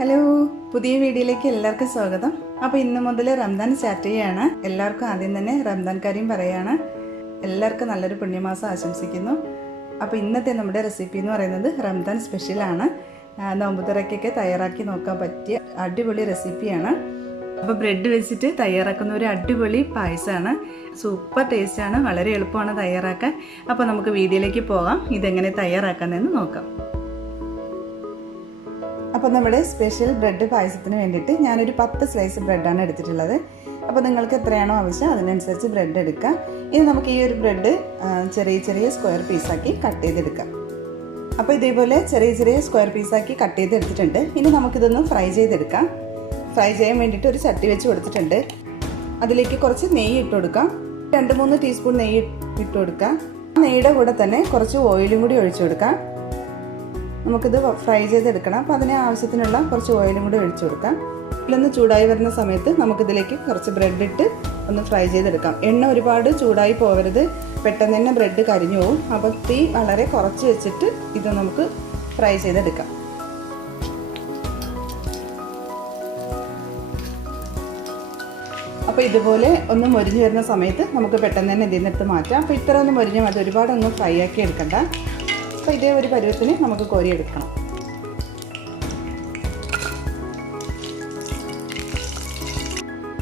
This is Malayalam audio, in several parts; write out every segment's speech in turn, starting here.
ഹലോ, പുതിയ വീഡിയോയിലേക്ക് എല്ലാവർക്കും സ്വാഗതം. അപ്പോൾ ഇന്ന് മുതൽ റംദാൻ സ്റ്റാർട്ട് ചെയ്യുകയാണ്. എല്ലാവർക്കും ആദ്യം തന്നെ റംദാൻ കാര്യം പറയുകയാണ്. എല്ലാവർക്കും നല്ലൊരു പുണ്യമാസം ആശംസിക്കുന്നു. അപ്പോൾ ഇന്നത്തെ നമ്മുടെ റെസിപ്പി എന്ന് പറയുന്നത് റംദാൻ സ്പെഷ്യലാണ്. നോമ്പുതുറയ്ക്കൊക്കെ തയ്യാറാക്കി നോക്കാൻ പറ്റിയ അടിപൊളി റെസിപ്പിയാണ്. അപ്പോൾ ബ്രെഡ് വെച്ചിട്ട് തയ്യാറാക്കുന്ന ഒരു അടിപൊളി പായസമാണ്. സൂപ്പർ ടേസ്റ്റാണ്, വളരെ എളുപ്പമാണ് തയ്യാറാക്കാൻ. അപ്പോൾ നമുക്ക് വീഡിയോയിലേക്ക് പോകാം. ഇതെങ്ങനെ തയ്യാറാക്കാമെന്ന് നോക്കാം. അപ്പോൾ നമ്മുടെ സ്പെഷ്യൽ ബ്രെഡ് പായസത്തിന് വേണ്ടിയിട്ട് ഞാനൊരു 10 സ്ലൈസ് ബ്രെഡാണ് എടുത്തിട്ടുള്ളത്. അപ്പോൾ നിങ്ങൾക്ക് എത്രയാണോ ആവശ്യം അതിനനുസരിച്ച് ബ്രെഡ് എടുക്കാം. ഇനി നമുക്ക് ഈ ഒരു ബ്രെഡ് ചെറിയ ചെറിയ സ്ക്വയർ പീസാക്കി കട്ട് ചെയ്തെടുക്കാം. അപ്പോൾ ഇതേപോലെ ചെറിയ ചെറിയ സ്ക്വയർ പീസാക്കി കട്ട് ചെയ്തെടുത്തിട്ടുണ്ട്. ഇനി നമുക്കിതൊന്ന് ഫ്രൈ ചെയ്തെടുക്കാം. ഫ്രൈ ചെയ്യാൻ വേണ്ടിയിട്ട് ഒരു ചട്ടി വെച്ച് കൊടുത്തിട്ടുണ്ട്. അതിലേക്ക് കുറച്ച് നെയ്യ് ഇട്ട് കൊടുക്കാം. 2-3 ടീസ്പൂൺ നെയ്യ് ഇട്ട് കൊടുക്കാം. നെയ്യുടെ കൂടെ തന്നെ കുറച്ച് ഓയിലും കൂടി ഒഴിച്ചു കൊടുക്കാം. നമുക്കിത് ഫ്രൈ ചെയ്തെടുക്കണം. അപ്പോൾ അതിന് ആവശ്യത്തിനുള്ള കുറച്ച് ഓയിലും കൂടി ഒഴിച്ചു കൊടുക്കാം. ഇതിലൊന്ന് ചൂടായി വരുന്ന സമയത്ത് നമുക്കിതിലേക്ക് കുറച്ച് ബ്രെഡ് ഇട്ട് ഒന്ന് ഫ്രൈ ചെയ്തെടുക്കാം. എണ്ണ ഒരുപാട് ചൂടായി പോകരുത്, പെട്ടെന്ന് തന്നെ ബ്രെഡ് കരിഞ്ഞു പോകും. അപ്പോൾ തീ വളരെ കുറച്ച് വെച്ചിട്ട് ഇത് നമുക്ക് ഫ്രൈ ചെയ്തെടുക്കാം. അപ്പോൾ ഇതുപോലെ ഒന്ന് മൊരിഞ്ഞ് വരുന്ന സമയത്ത് നമുക്ക് പെട്ടെന്ന് തന്നെ ഇതിൽ നിന്നെടുത്ത് മാറ്റാം. അപ്പോൾ ഇത്ര ഒന്ന് മൊരിഞ്ഞാൽ മതി, ഒരുപാടൊന്നും ഫ്രൈ ആക്കി എടുക്കണ്ട. അപ്പോൾ ഇതേ ഒരു പരുവത്തിന് നമുക്ക് കോരിയെടുക്കണം.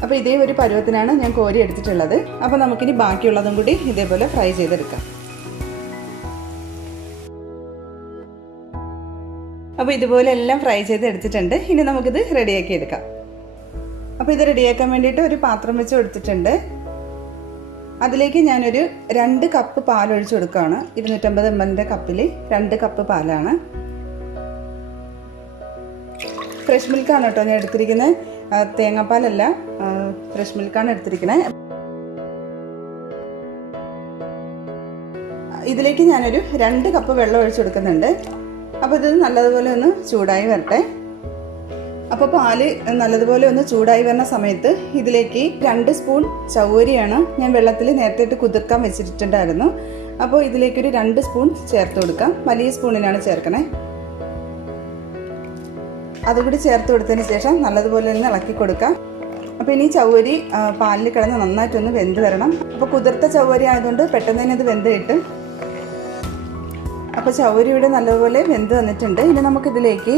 അപ്പോൾ ഇതേ ഒരു പരുവത്തിനാണ് ഞാൻ കോരി എടുത്തിട്ടുള്ളത്. അപ്പോൾ നമുക്കിനി ബാക്കിയുള്ളതും കൂടി ഇതേപോലെ ഫ്രൈ ചെയ്തെടുക്കാം. അപ്പോൾ ഇതുപോലെ എല്ലാം ഫ്രൈ ചെയ്ത് എടുത്തിട്ടുണ്ട്. ഇനി നമുക്കിത് റെഡിയാക്കി എടുക്കാം. അപ്പോൾ ഇത് റെഡിയാക്കാൻ വേണ്ടിയിട്ട് ഒരു പാത്രം വെച്ച് കൊടുത്തിട്ടുണ്ട്. അതിലേക്ക് ഞാനൊരു 2 കപ്പ് പാലൊഴിച്ച് കൊടുക്കുകയാണ്. 250 ml കപ്പിൽ 2 കപ്പ് പാലാണ്. ഫ്രഷ് മിൽക്കാണ് കേട്ടോ ഞാൻ എടുത്തിരിക്കുന്നത്, തേങ്ങാപ്പാലല്ല, ഫ്രഷ് മിൽക്കാണ് എടുത്തിരിക്കുന്നത്. ഇതിലേക്ക് ഞാനൊരു 2 കപ്പ് വെള്ളം ഒഴിച്ച് കൊടുക്കുന്നുണ്ട്. അപ്പോൾ ഇത് നല്ലതുപോലെ ഒന്ന് ചൂടായി വരട്ടെ. അപ്പോൾ പാല് നല്ലതുപോലെ ഒന്ന് ചൂടായി വരുന്ന സമയത്ത് ഇതിലേക്ക് 2 സ്പൂൺ ചവ്വരിയാണ് ഞാൻ വെള്ളത്തിൽ നേരത്തെ ഇട്ട് കുതിർക്കാൻ വെച്ചിട്ടുണ്ടായിരുന്നു. അപ്പോൾ ഇതിലേക്കൊരു 2 സ്പൂൺ ചേർത്ത് കൊടുക്കാം. വലിയ സ്പൂണിനാണ് ചേർക്കണേ. അതുകൂടി ചേർത്ത് കൊടുത്തതിന് ശേഷം നല്ലതുപോലെ ഒന്ന് ഇളക്കി കൊടുക്കാം. അപ്പോൾ ഇനി ചവ്വരി പാലിൽ കിടന്ന് നന്നായിട്ടൊന്ന് വെന്ത് വരണം. അപ്പോൾ കുതിർത്ത ചവ്വരി ആയതുകൊണ്ട് പെട്ടെന്ന് തന്നെ ഇത് വെന്ത് കിട്ടും. അപ്പോൾ ചവ്വരി ഇവിടെ നല്ലതുപോലെ വെന്ത് വന്നിട്ടുണ്ട്. ഇനി നമുക്കിതിലേക്ക്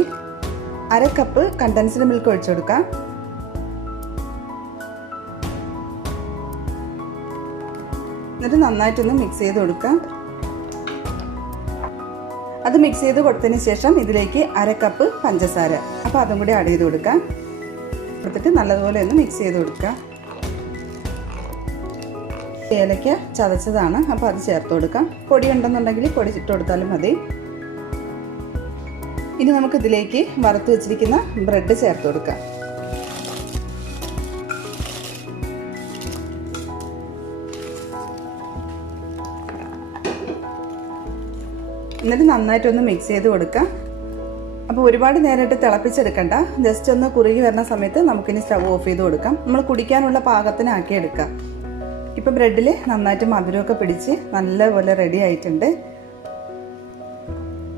1/2 കപ്പ് കണ്ടൻസ്ഡ് മിൽക്ക് ഒഴിച്ചു കൊടുക്കാം. എന്നിട്ട് നന്നായിട്ടൊന്ന് മിക്സ് ചെയ്ത് കൊടുക്കാം. അത് മിക്സ് ചെയ്ത് കൊടുത്തതിന് ശേഷം ഇതിലേക്ക് 1/2 കപ്പ് പഞ്ചസാര, അപ്പോൾ അതും കൂടി ആഡ് ചെയ്ത് കൊടുക്കാം. കൊടുത്തിട്ട് നല്ലതുപോലെ ഒന്ന് മിക്സ് ചെയ്ത് കൊടുക്കാം. ഏലക്ക ചതച്ചതാണ്, അപ്പോൾ അത് ചേർത്ത് കൊടുക്കാം. പൊടി ഉണ്ടെന്നുണ്ടെങ്കിൽ പൊടി ഇട്ട് കൊടുത്താലും മതി. ഇനി നമുക്ക് ഇതിലേക്ക് വറുത്ത് വെച്ചിരിക്കുന്ന ബ്രെഡ് ചേർത്ത് കൊടുക്കാം. എന്നിട്ട് നന്നായിട്ടൊന്ന് മിക്സ് ചെയ്ത് കൊടുക്കാം. അപ്പോൾ ഒരുപാട് നേരമായിട്ട് തിളപ്പിച്ചെടുക്കണ്ട, ജസ്റ്റ് ഒന്ന് കുറുകി വരുന്ന സമയത്ത് നമുക്കിനി സ്റ്റവ് ഓഫ് ചെയ്ത് കൊടുക്കാം. നമ്മൾ കുടിക്കാനുള്ള പാകത്തിനാക്കി എടുക്കാം. ഇപ്പോൾ ബ്രെഡിൽ നന്നായിട്ട് മധുരമൊക്കെ പിടിച്ച് നല്ലപോലെ റെഡി ആയിട്ടുണ്ട്.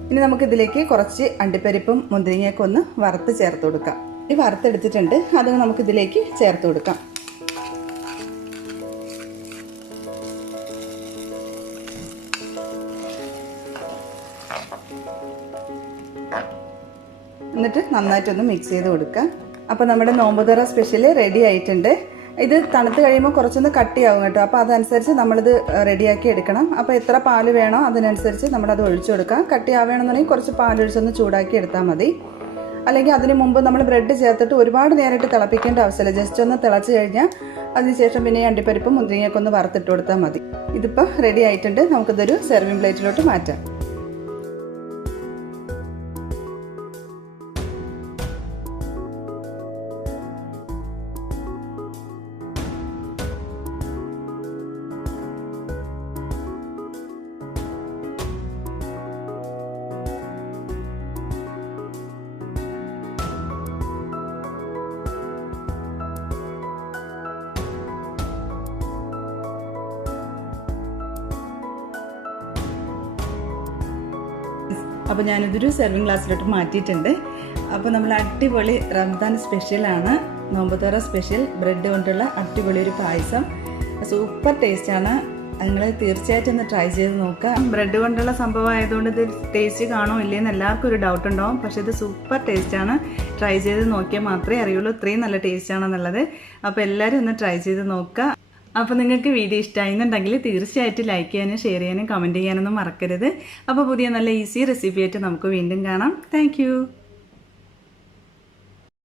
ഇനി നമുക്കിതിലേക്ക് കുറച്ച് അണ്ടിപ്പരിപ്പും മുന്തിരിങ്ങയൊക്കെ ഒന്ന് വറുത്ത് ചേർത്ത് കൊടുക്കാം. ഈ വറുത്തെടുത്തിട്ടുണ്ട്, അത് നമുക്കിതിലേക്ക് ചേർത്ത് കൊടുക്കാം. എന്നിട്ട് നന്നായിട്ടൊന്ന് മിക്സ് ചെയ്ത് കൊടുക്കാം. അപ്പോൾ നമ്മുടെ നോമ്പുതുറ സ്പെഷ്യൽ റെഡി ആയിട്ടുണ്ട്. ഇത് തണുത്ത് കഴിയുമ്പോൾ കുറച്ചൊന്ന് കട്ടിയാവും കേട്ടോ. അപ്പോൾ അതനുസരിച്ച് നമ്മളിത് റെഡിയാക്കി എടുക്കണം. അപ്പോൾ എത്ര പാല് വേണോ അതിനനുസരിച്ച് നമ്മളത് ഒഴിച്ചു കൊടുക്കാം. കട്ടിയാവണമെന്നുണ്ടെങ്കിൽ കുറച്ച് പാലൊഴിച്ചൊന്ന് ചൂടാക്കി എടുത്താൽ മതി. അല്ലെങ്കിൽ അതിന് മുമ്പ് നമ്മൾ ബ്രെഡ് ചേർത്തിട്ട് ഒരുപാട് നേരമായിട്ട് തിളപ്പിക്കേണ്ട ആവശ്യമില്ല. ജസ്റ്റ് ഒന്ന് തിളച്ച് കഴിഞ്ഞാൽ അതിനുശേഷം പിന്നെ അണ്ടിപ്പരിപ്പും മുന്തിരിങ്ങയൊക്കെ ഒന്ന് വറുത്തിട്ട് കൊടുത്താൽ മതി. ഇതിപ്പോൾ റെഡി ആയിട്ടുണ്ട്. നമുക്കിതൊരു സെർവിങ് പ്ലേറ്റിലോട്ട് മാറ്റാം. അപ്പോൾ ഞാനിതൊരു സെർവിങ് ഗ്ലാസ്സിലോട്ട് മാറ്റിയിട്ടുണ്ട്. അപ്പോൾ നമ്മൾ അടിപൊളി റംസാൻ സ്പെഷ്യലാണ്, നോമ്പുതുറ സ്പെഷ്യൽ ബ്രെഡ് കൊണ്ടുള്ള അടിപൊളി ഒരു പായസം. സൂപ്പർ ടേസ്റ്റാണ്. നിങ്ങൾ തീർച്ചയായിട്ടും ഒന്ന് ട്രൈ ചെയ്ത് നോക്കുക. ബ്രെഡ് കൊണ്ടുള്ള സംഭവം ആയതുകൊണ്ട് ഇത് ടേസ്റ്റ് കാണോ ഇല്ലേന്ന് എല്ലാവർക്കും ഒരു ഡൗട്ട് ഉണ്ടാവും. പക്ഷേ ഇത് സൂപ്പർ ടേസ്റ്റാണ്. ട്രൈ ചെയ്ത് നോക്കിയാൽ മാത്രമേ അറിയുള്ളൂ ഇത്രയും നല്ല ടേസ്റ്റ് ആണെന്നുള്ളത്. അപ്പോൾ എല്ലാവരും ഒന്ന് ട്രൈ ചെയ്ത് നോക്കുക. അപ്പോൾ നിങ്ങൾക്ക് വീഡിയോ ഇഷ്ടമായിരുന്നുണ്ടെങ്കിൽ തീർച്ചയായിട്ടും ലൈക്ക് ചെയ്യാനും ഷെയർ ചെയ്യാനും കമൻറ്റ് ചെയ്യാനൊന്നും മറക്കരുത്. അപ്പോൾ പുതിയ നല്ല ഈസി റെസിപ്പി ആയിട്ട് നമുക്ക് വീണ്ടും കാണാം. താങ്ക്